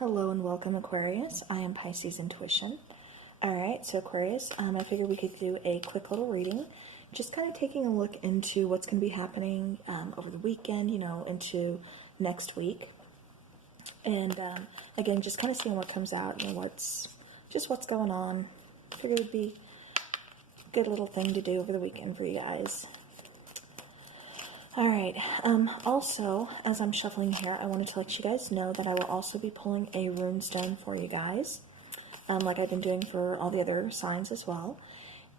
Hello and welcome, Aquarius. I am Pisces Intuition. Alright, so Aquarius, I figured we could do a quick little reading, just kind of taking a look into what's going to be happening over the weekend, into next week. And again, just kind of seeing what comes out, what's going on. Figured it would be a good little thing to do over the weekend for you guys. Alright, also, as I'm shuffling here, I wanted to let you guys know that I will also be pulling a rune stone for you guys, like I've been doing for all the other signs as well.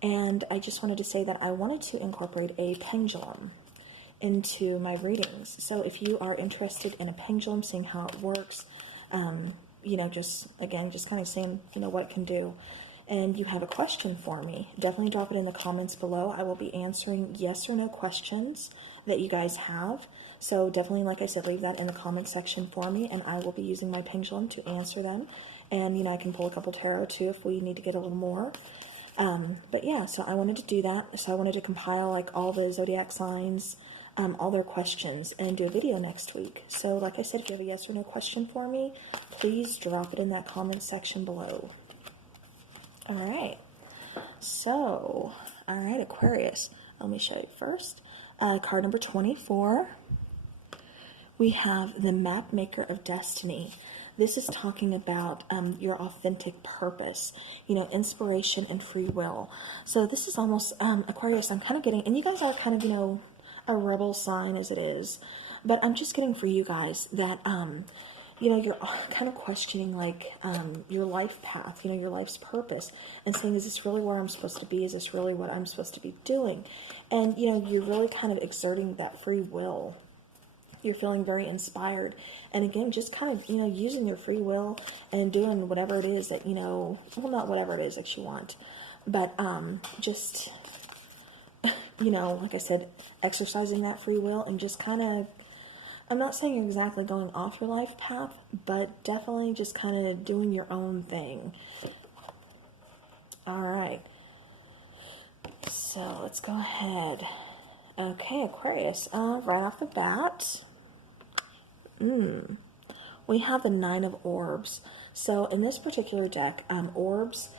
And I just wanted to say that I wanted to incorporate a pendulum into my readings. So if you are interested in a pendulum, seeing how it works, just kind of seeing, what it can do, and you have a question for me, definitely drop it in the comments below. I will be answering yes or no questions that you guys have. So definitely, like I said, leave that in the comment section for me, and I will be using my pendulum to answer them. And, I can pull a couple tarot too if we need to get a little more. But yeah, so I wanted to do that. So I wanted to compile like all the zodiac signs, all their questions, and do a video next week. So like I said, if you have a yes or no question for me, please drop it in that comment section below. Alright, so, Aquarius, let me show you first. Card number 24, we have the Map Maker of Destiny. This is talking about your authentic purpose, inspiration and free will. So this is almost, Aquarius, I'm kind of getting, and you guys are kind of, a rebel sign as it is, but I'm just getting for you guys that, you're kind of questioning like your life path, your life's purpose, and saying, is this really where I'm supposed to be? Is this really what I'm supposed to be doing? And, you're really kind of exerting that free will. You're feeling very inspired. And again, just kind of, using your free will and doing whatever it is that, well, not whatever it is that you want, but just, like I said, exercising that free will and just kind of, I'm not saying you're exactly going off your life path, but definitely just kind of doing your own thing. All right. So let's go ahead. Okay, Aquarius, right off the bat, we have the Nine of Orbs. So in this particular deck, orbs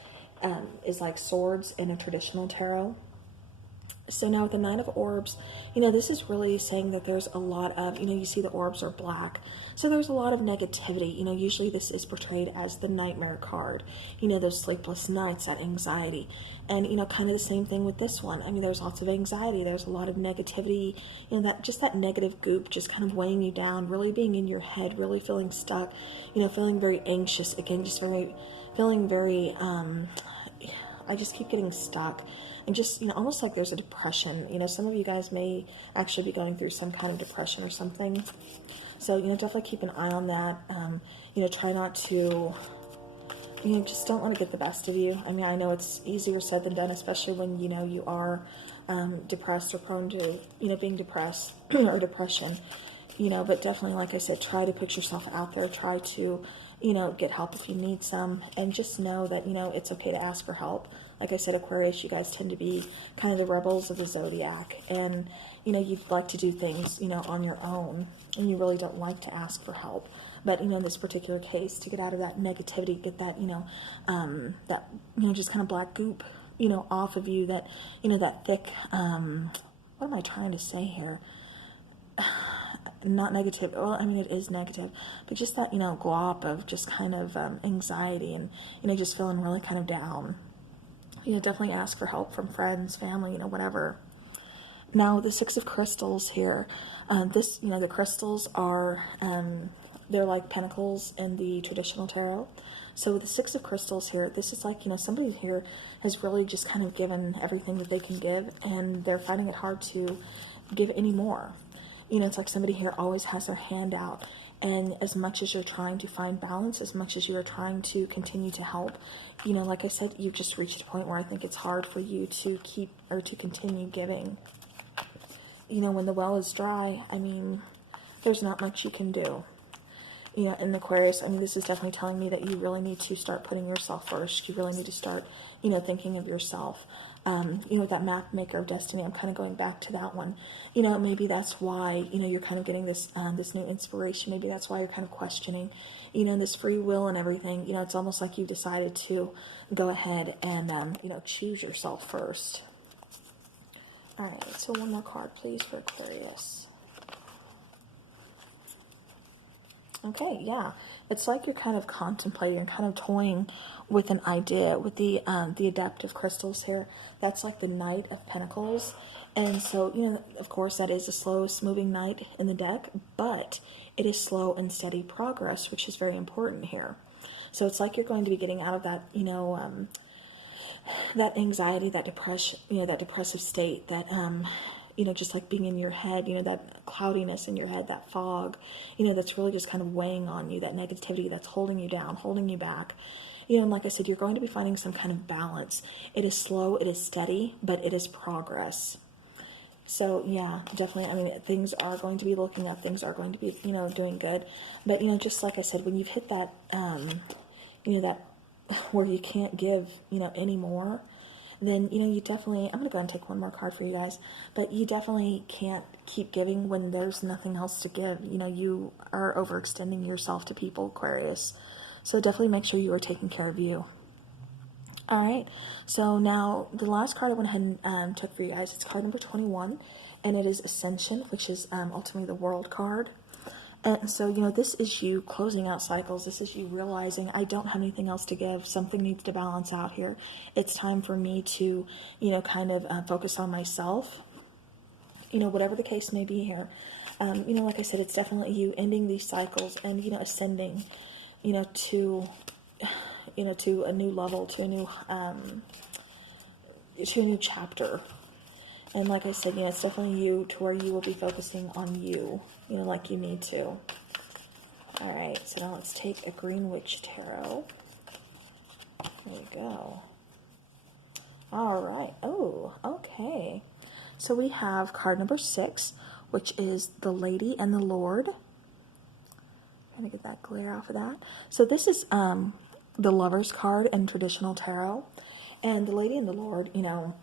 is like swords in a traditional tarot. So now with the Nine of Orbs, this is really saying that there's a lot of, you see the orbs are black. So there's a lot of negativity. Usually this is portrayed as the nightmare card. Those sleepless nights, that anxiety. And, kind of the same thing with this one. I mean, there's lots of anxiety. There's a lot of negativity, that negative goop just kind of weighing you down, really being in your head, really feeling stuck, feeling very anxious. Again, just feeling very, I just keep getting stuck. And just, almost like there's a depression. Some of you guys may actually be going through some kind of depression or something. So, definitely keep an eye on that. Try not to, just don't let it get the best of you. I mean, I know it's easier said than done, especially when, you are depressed or prone to, being depressed or depression. But definitely, like I said, try to put yourself out there. Try to, get help if you need some. And just know that, it's okay to ask for help. Like I said, Aquarius, you guys tend to be kind of the rebels of the zodiac. And, you'd like to do things, on your own. And you really don't like to ask for help. But, in this particular case, to get out of that negativity, get that, that, just kind of black goop, off of you, that, that thick, what am I trying to say here? Not negative, well, I mean, it is negative, but just that, glop of just kind of anxiety and, just feeling really kind of down. Definitely ask for help from friends, family, whatever. Now, the Six of Crystals here, the crystals are, they're like pentacles in the traditional tarot. So with the Six of Crystals here, this is like, somebody here has really just kind of given everything that they can give, and they're finding it hard to give any more. It's like somebody here always has their hand out. And as much as you're trying to find balance, as much as you're trying to continue to help, like I said, you've just reached a point where I think it's hard for you to keep or to continue giving. When the well is dry, I mean, there's not much you can do. In Aquarius, I mean, this is definitely telling me that you really need to start putting yourself first. You really need to start, thinking of yourself. that map maker of destiny. I'm kind of going back to that one. Maybe that's why, you're kind of getting this, this new inspiration. Maybe that's why you're kind of questioning, this free will and everything. It's almost like you've decided to go ahead and, choose yourself first. All right, so one more card, please, for Aquarius. Okay, yeah. It's like you're kind of contemplating, kind of toying with an idea with the adaptive crystals here. That's like the Knight of Pentacles. And so, of course, that is the slowest moving knight in the deck, but it is slow and steady progress, which is very important here. So it's like you're going to be getting out of that, that anxiety, that depression, that depressive state, that, just like being in your head, that cloudiness in your head, that fog, that's really just kind of weighing on you, that negativity that's holding you down, holding you back. And like I said, you're going to be finding some kind of balance. It is slow, it is steady, but it is progress. So yeah, definitely, I mean, things are going to be looking up, things are going to be, doing good. But, just like I said, when you've hit that, that where you can't give, anymore, then, you definitely, I'm going to go ahead and take one more card for you guys, but you definitely can't keep giving when there's nothing else to give. You are overextending yourself to people, Aquarius. So definitely make sure you are taking care of you. All right, so now the last card I went ahead and took for you guys, it's card number 21, and it is Ascension, which is ultimately the World card. And so, this is you closing out cycles. This is you realizing I don't have anything else to give. Something needs to balance out here. It's time for me to, kind of focus on myself, whatever the case may be here. Like I said, it's definitely you ending these cycles and, ascending, to a new level, to a new chapter. And like I said, it's definitely you to where you will be focusing on you, like you need to. All right, so now let's take a Green Witch Tarot. There we go. All right. Oh, okay. So we have card number 6, which is the Lady and the Lord. Trying to get that glare off of that. So this is the Lover's card in traditional tarot. And the Lady and the Lord,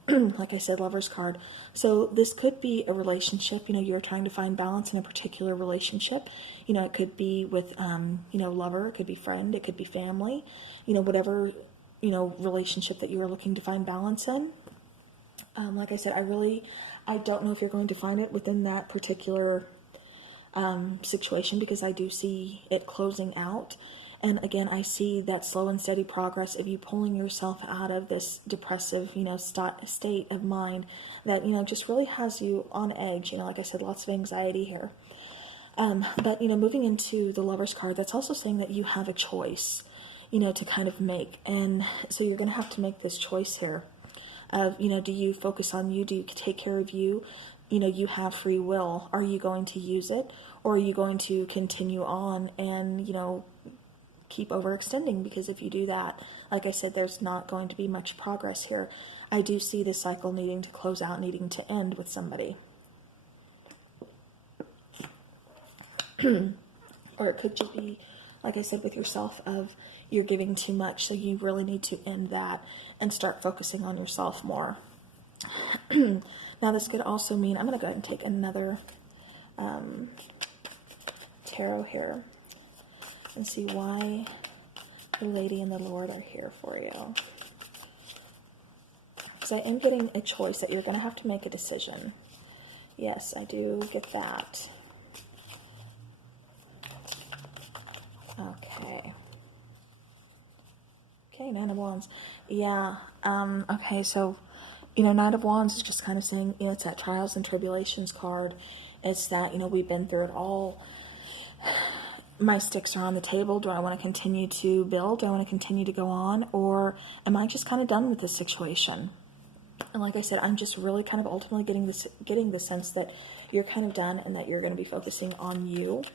like I said, Lover's card. So this could be a relationship, you're trying to find balance in a particular relationship. It could be with, lover, it could be friend, it could be family, whatever, relationship that you are looking to find balance in. Like I said, I don't know if you're going to find it within that particular situation, because I do see it closing out. And again, I see that slow and steady progress of you pulling yourself out of this depressive, state of mind that, just really has you on edge. Like I said, lots of anxiety here. But, moving into the Lover's card, that's also saying that you have a choice, to kind of make. And so you're going to have to make this choice here of, do you focus on you? Do you take care of you? You have free will. Are you going to use it? Or are you going to continue on and, keep overextending? Because if you do that, like I said, there's not going to be much progress here. I do see this cycle needing to close out, needing to end with somebody. Or it could just be, like I said, with yourself, of you're giving too much, so you really need to end that and start focusing on yourself more. Now this could also mean, I'm going to go ahead and take another tarot here and see why the Lady and the Lord are here for you. Because I am getting a choice that you're going to have to make a decision. Yes, I do get that. Okay. Okay, Nine of Wands. Yeah. Okay, so, Knight of Wands is just kind of saying, it's that trials and tribulations card. It's that, we've been through it all. My sticks are on the table. Do I want to continue to build? Do I want to continue to go on? Or am I just kind of done with this situation? And like I said, I'm just really kind of ultimately getting the sense that you're kind of done and that you're going to be focusing on you.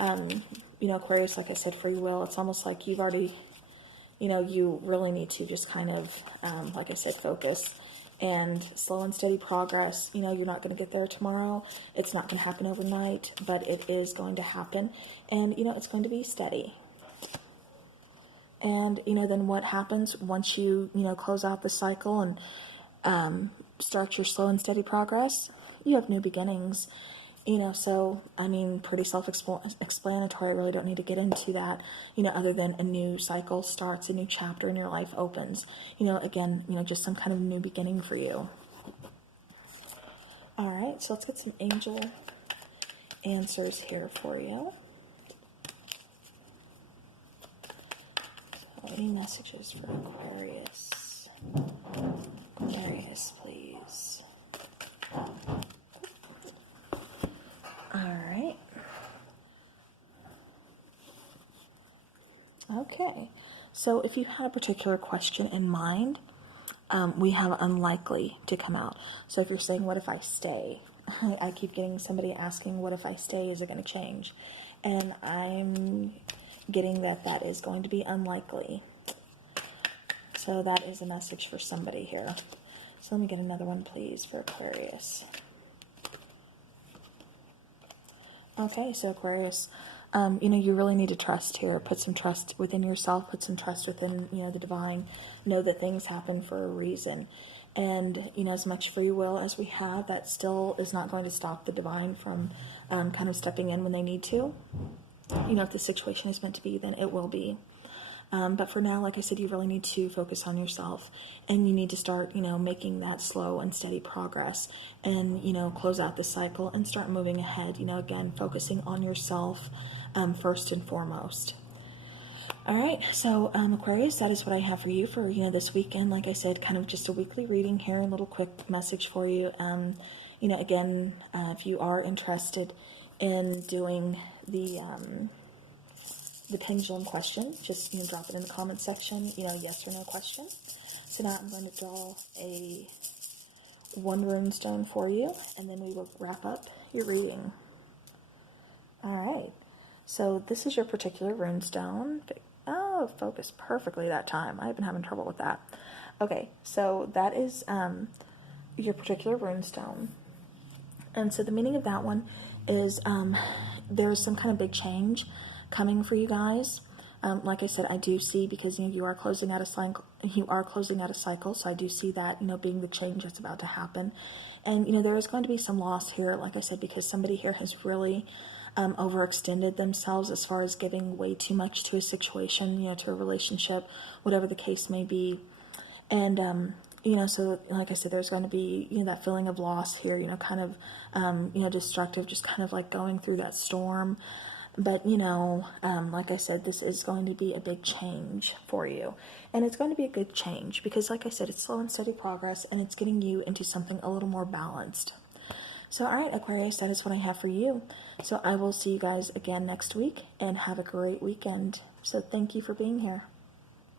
Aquarius, like I said, free will. It's almost like you've already, you really need to just kind of, like I said, focus. And slow and steady progress, you're not going to get there tomorrow. It's not going to happen overnight, but it is going to happen. And, it's going to be steady. And, then what happens once you, close out the cycle and, start your slow and steady progress, you have new beginnings. So, I mean, pretty self-explanatory. I really don't need to get into that, other than a new cycle starts, a new chapter in your life opens. Again, just some kind of new beginning for you. All right, so let's get some angel answers here for you. So, any messages for Aquarius? Aquarius, please. Alright. Okay. So if you had a particular question in mind, we have unlikely to come out. So if you're saying, what if I stay? I keep getting somebody asking, what if I stay? Is it going to change? And I'm getting that is going to be unlikely. So that is a message for somebody here. So let me get another one, please, for Aquarius. Okay, so Aquarius, you really need to trust here. Put some trust within yourself. Put some trust within, the divine. Know that things happen for a reason. And, as much free will as we have, that still is not going to stop the divine from kind of stepping in when they need to. If the situation is meant to be, then it will be. But for now, like I said, you really need to focus on yourself, and you need to start, making that slow and steady progress, and, close out the cycle and start moving ahead, again, focusing on yourself first and foremost. All right, so Aquarius, that is what I have for you for, this weekend. Like I said, kind of just a weekly reading here, a little quick message for you. Again, if you are interested in doing the pendulum question, just drop it in the comments section, yes or no question. So now I'm going to draw a one rune stone for you, and then we will wrap up your reading. All right, so this is your particular rune stone. Oh, focused perfectly that time. I've been having trouble with that. Okay, so that is your particular rune stone. And so the meaning of that one is there's some kind of big change coming for you guys. Like I said, I do see, because you are closing out a cycle. So I do see that being the change that's about to happen. And there is going to be some loss here, like I said, because somebody here has really overextended themselves as far as giving way too much to a situation, to a relationship, whatever the case may be. And so like I said, there's going to be that feeling of loss here, kind of destructive, just kind of like going through that storm. But, like I said, this is going to be a big change for you. And it's going to be a good change because, like I said, it's slow and steady progress, and it's getting you into something a little more balanced. So, all right, Aquarius, that is what I have for you. So I will see you guys again next week, and have a great weekend. So thank you for being here.